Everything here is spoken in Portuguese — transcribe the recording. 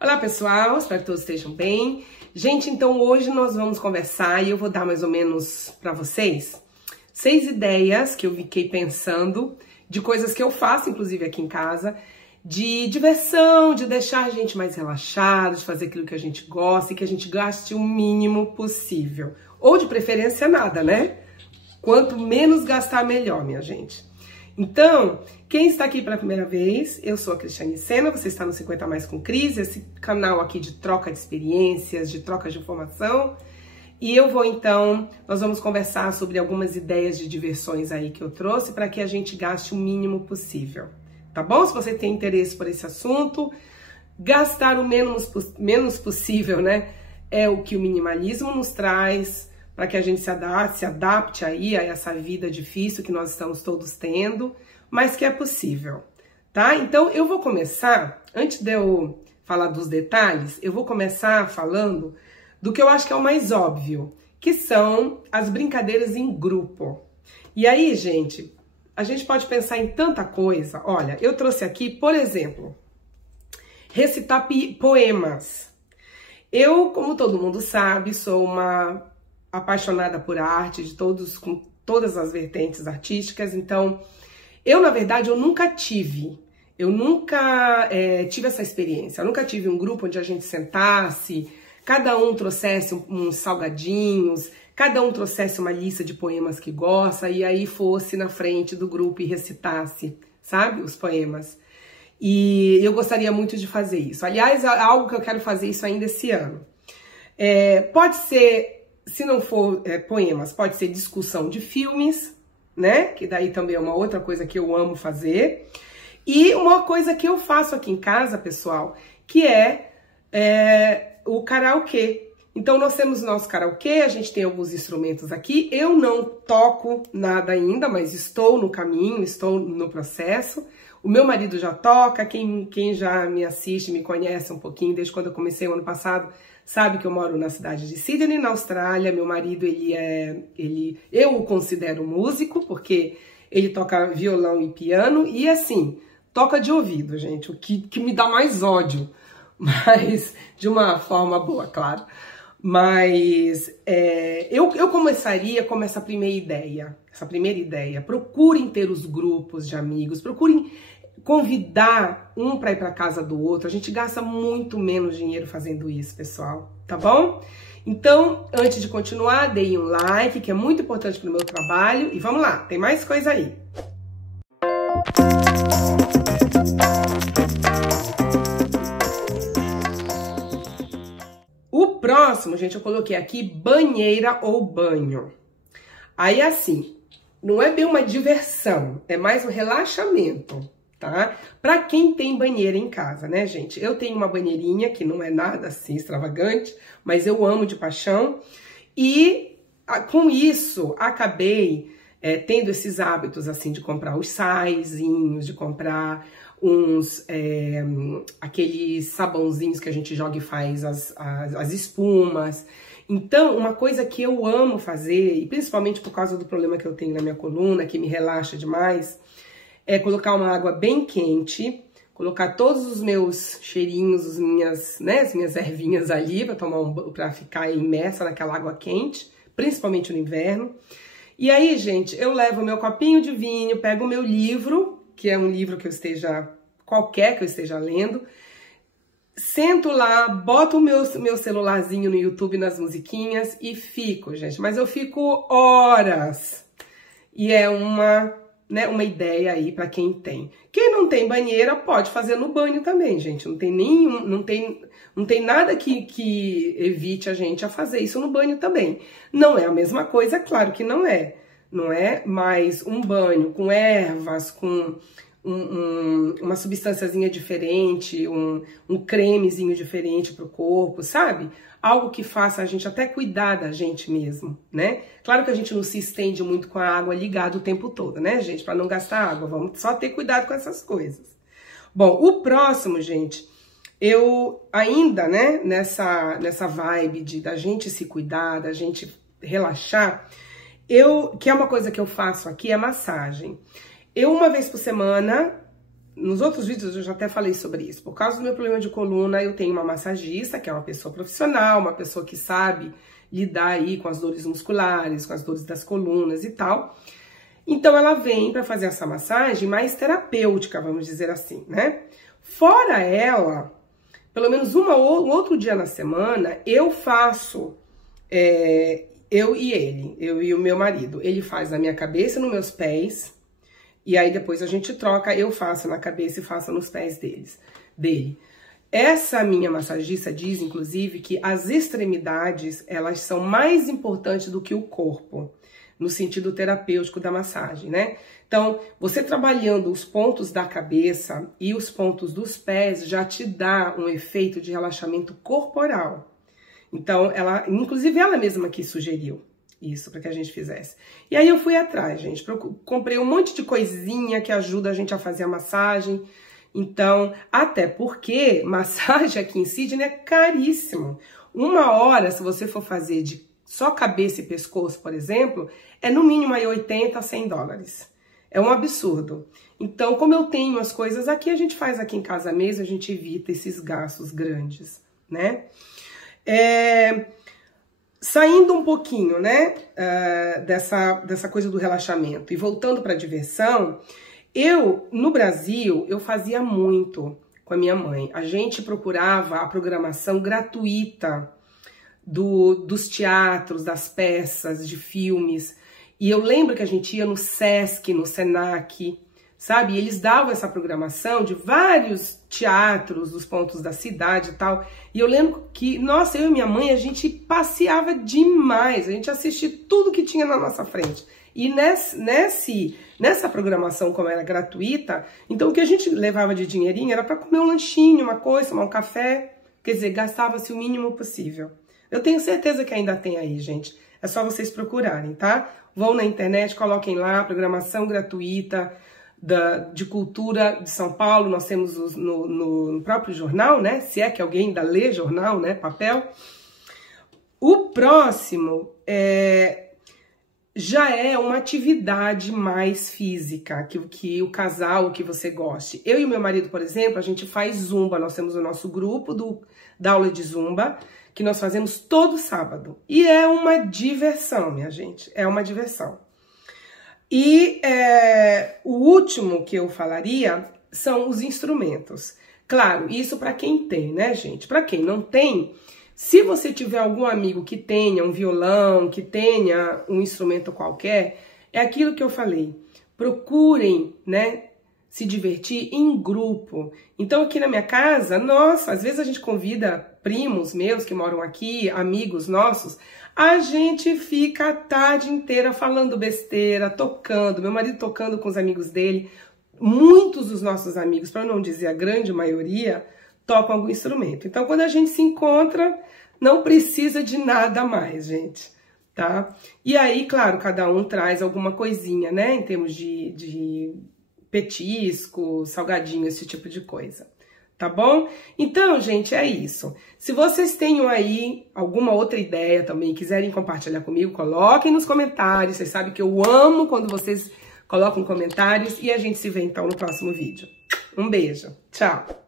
Olá pessoal, espero que todos estejam bem. Gente, então hoje nós vamos conversar e eu vou dar mais ou menos para vocês 6 ideias que eu fiquei pensando de coisas que eu faço, inclusive aqui em casa, de diversão, de deixar a gente mais relaxado, de fazer aquilo que a gente gosta e que a gente gaste o mínimo possível. Ou de preferência nada, né? Quanto menos gastar, melhor, minha gente. Então, quem está aqui pela primeira vez, eu sou a Cristiane Sena, você está no 50 Mais com Cris, esse canal aqui de troca de experiências, de troca de informação. E nós vamos conversar sobre algumas ideias de diversões aí que eu trouxe para que a gente gaste o mínimo possível, tá bom? Se você tem interesse por esse assunto, gastar o menos possível, né? É o que o minimalismo nos traz, para que a gente se adapte aí a essa vida difícil que nós estamos todos tendo, mas que é possível, tá? Então eu vou começar, antes de eu falar dos detalhes, eu vou começar falando do que eu acho que é o mais óbvio, que são as brincadeiras em grupo. E aí, gente, a gente pode pensar em tanta coisa. Olha, eu trouxe aqui, por exemplo, recitar poemas. Eu, como todo mundo sabe, sou uma apaixonada por arte, com todas as vertentes artísticas, então, na verdade, eu nunca tive essa experiência, eu nunca tive um grupo onde a gente sentasse, cada um trouxesse uns salgadinhos, cada um trouxesse uma lista de poemas que gosta, e aí fosse na frente do grupo e recitasse, sabe, os poemas. E eu gostaria muito de fazer isso. Aliás, é algo que eu quero fazer isso ainda esse ano. Pode ser, se não for poemas, pode ser discussão de filmes, né? Que daí também é uma outra coisa que eu amo fazer. E uma coisa que eu faço aqui em casa, pessoal, que é o karaokê. Então nós temos o nosso karaokê, a gente tem alguns instrumentos aqui. Eu não toco nada ainda, mas estou no caminho, estou no processo. O meu marido já toca, quem já me assiste, me conhece um pouquinho, desde quando eu comecei o ano passado, sabe que eu moro na cidade de Sydney, na Austrália. Meu marido, eu o considero músico, porque ele toca violão e piano, e assim, toca de ouvido, gente, o que me dá mais ódio, mas de uma forma boa, claro. Mas eu começaria com essa primeira ideia. Procurem ter os grupos de amigos, procurem convidar um para ir para casa do outro. A gente gasta muito menos dinheiro fazendo isso, pessoal, tá bom? Então, antes de continuar, deem um like, que é muito importante para o meu trabalho. E vamos lá, tem mais coisa aí. O próximo, gente, eu coloquei aqui banheira ou banho. Aí, assim, não é bem uma diversão, é mais um relaxamento, tá? Pra quem tem banheira em casa, né, gente? Eu tenho uma banheirinha que não é nada assim extravagante, mas eu amo de paixão. E com isso, acabei tendo esses hábitos, assim, de comprar os saizinhos, de comprar aqueles sabãozinhos que a gente joga e faz as espumas. Então, uma coisa que eu amo fazer, e principalmente por causa do problema que eu tenho na minha coluna, que me relaxa demais, é colocar uma água bem quente, colocar todos os meus cheirinhos, as minhas ervinhas ali para ficar imersa naquela água quente, principalmente no inverno. E aí, gente, eu levo o meu copinho de vinho, pego o meu livro, que é um livro que eu esteja lendo, sento lá, boto o meu celularzinho no YouTube nas musiquinhas e fico, gente. Mas eu fico horas. E é uma ideia aí para quem tem. Quem não tem banheira pode fazer no banho também, gente. Não tem nada que evite a gente a fazer isso no banho também. Não é a mesma coisa, claro que não é. Não é? Mas um banho com ervas, com uma substânciazinha diferente, um cremezinho diferente pro corpo, sabe? Algo que faça a gente até cuidar da gente mesmo, né? Claro que a gente não se estende muito com a água ligada o tempo todo, né, gente? Para não gastar água, vamos só ter cuidado com essas coisas. Bom, o próximo, gente, eu ainda, né, nessa vibe da gente se cuidar, da gente relaxar, que é uma coisa que eu faço aqui, é massagem. Eu, uma vez por semana, nos outros vídeos eu já até falei sobre isso. Por causa do meu problema de coluna, eu tenho uma massagista, que é uma pessoa profissional, uma pessoa que sabe lidar aí com as dores musculares, com as dores das colunas e tal. Então ela vem para fazer essa massagem mais terapêutica, vamos dizer assim, né? Fora ela, pelo menos um outro dia na semana, eu faço, eu e o meu marido. Ele faz na minha cabeça e nos meus pés, e aí depois a gente troca, eu faço na cabeça e faço nos pés dele. Essa minha massagista diz, inclusive, que as extremidades, elas são mais importantes do que o corpo, no sentido terapêutico da massagem, né? Então, você trabalhando os pontos da cabeça e os pontos dos pés já te dá um efeito de relaxamento corporal. Então, inclusive ela mesma que sugeriu isso para que a gente fizesse. E aí eu fui atrás, gente, comprei um monte de coisinha que ajuda a gente a fazer a massagem. Então, até porque massagem aqui em Sydney é caríssimo. 1 hora, se você for fazer de só cabeça e pescoço, por exemplo, é no mínimo aí 80 a 100 dólares. É um absurdo. Então, como eu tenho as coisas aqui, a gente faz aqui em casa mesmo, a gente evita esses gastos grandes, né? Saindo um pouquinho, né, dessa coisa do relaxamento e voltando para a diversão, no Brasil, eu fazia muito com a minha mãe. A gente procurava a programação gratuita dos teatros, das peças, de filmes. E eu lembro que a gente ia no Sesc, no Senac, sabe? E eles davam essa programação de vários teatros dos pontos da cidade e tal. E eu lembro que, nossa, eu e minha mãe, a gente passeava demais. A gente assistia tudo que tinha na nossa frente. E nessa programação, como era gratuita, então o que a gente levava de dinheirinho era para comer um lanchinho, uma coisa, tomar um café. Quer dizer, gastava-se o mínimo possível. Eu tenho certeza que ainda tem aí, gente. É só vocês procurarem, tá? Vão na internet, coloquem lá, programação gratuita de cultura de São Paulo. Nós temos no próprio jornal, né? Se é que alguém ainda lê jornal, né? Papel. O próximo já é uma atividade mais física, que o casal, que você goste. Eu e o meu marido, por exemplo, a gente faz zumba. Nós temos o nosso grupo da aula de zumba, que nós fazemos todo sábado. E é uma diversão, minha gente, é uma diversão. E o último que eu falaria são os instrumentos. Claro, isso para quem tem, né, gente? Para quem não tem, se você tiver algum amigo que tenha um violão, que tenha um instrumento qualquer, é aquilo que eu falei. Procurem, né, se divertir em grupo. Então, aqui na minha casa, nossa, às vezes a gente convida primos meus que moram aqui, amigos nossos, a gente fica a tarde inteira falando besteira, tocando, meu marido tocando com os amigos dele. Muitos dos nossos amigos, para não dizer a grande maioria, tocam algum instrumento. Então, quando a gente se encontra, não precisa de nada mais, gente, tá? E aí, claro, cada um traz alguma coisinha, né, em termos de petisco, salgadinho, esse tipo de coisa. Tá bom? Então, gente, é isso. Se vocês tenham aí alguma outra ideia também, quiserem compartilhar comigo, coloquem nos comentários. Vocês sabem que eu amo quando vocês colocam comentários e a gente se vê então no próximo vídeo. Um beijo. Tchau!